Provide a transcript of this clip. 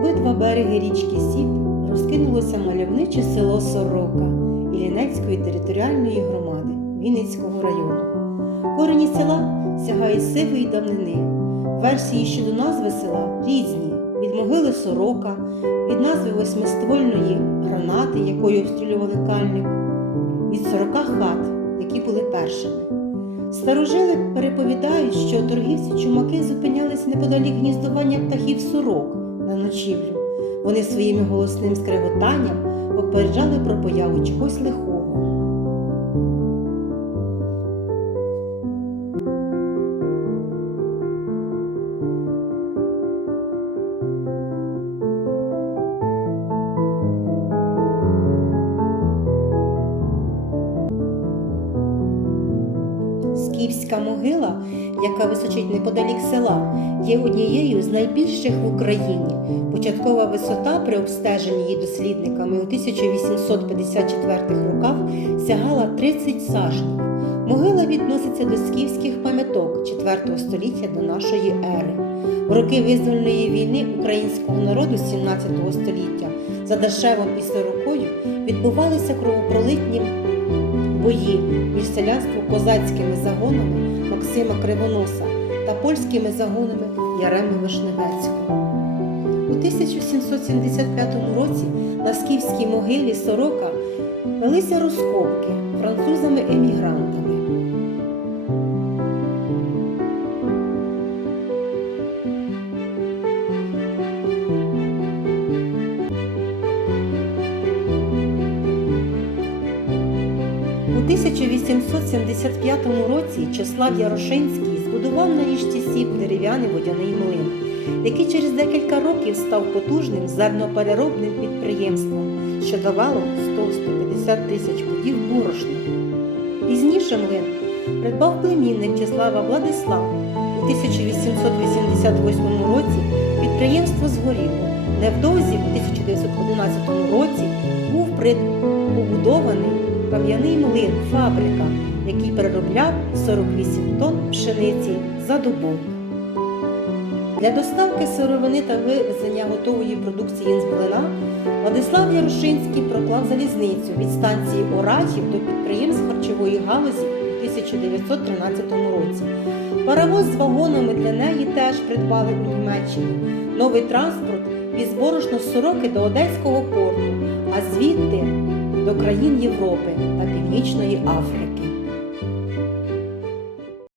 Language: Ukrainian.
обидва береги річки Сіп розкинулося мальовниче село Сорока Іллінецької територіальної громади Вінницького району. Корені села сягають сивої давнини. Версії щодо назви села різні від могили Сорока, від назви восьмиствольної гранати, якою обстрілювали кальник, від сорока хат, які були першими. Старожили переповідають, що торгівці-чумаки зупинялись неподалік гніздування птахів сорок на ночівлю. Вони своїм голосним скреготанням попереджали про появу чогось лихого. Скіфська могила, яка височить неподалік села, є однією з найбільших в Україні. Початкова висота при обстеженні її дослідниками у 1854 роках сягала 30 сажнів. Могила відноситься до скіфських пам'яток 4 століття до нашої ери. В роки визвольної війни українського народу 17 століття за Дашевом і Сорокою відбувалися кровопролитні бої між селянство-козацькими загонами Максима Кривоноса та польськими загонами Яреми Вишневецького. У 1775 році на скіфській могилі Сорока велися розкопки французами-емігрантами. 1875 році Чеслав Ярошинський збудував на річці Сіп дерев'яний водяний млин, який через декілька років став потужним зернопереробним підприємством, що давало 100-150 тисяч пудів борошна. Пізніше млин придбав племінник Чеслава Владислав. У 1888 році підприємство згоріло. Невдовзі, у 1911 році, був побудований кам'яний млин, фабрика, який переробляв 48 тонн пшениці за добу. Для доставки сировини та вивезення готової продукції з млина Владислав Ярошинський проклав залізницю від станції Оратів до підприємств харчової галузі у 1913 році. Паровоз з вагонами для неї теж придбали у Німеччині. Новий транспорт віз борошно з Сороки до Одеського порту, а звідти до країн Європи та Північної Африки.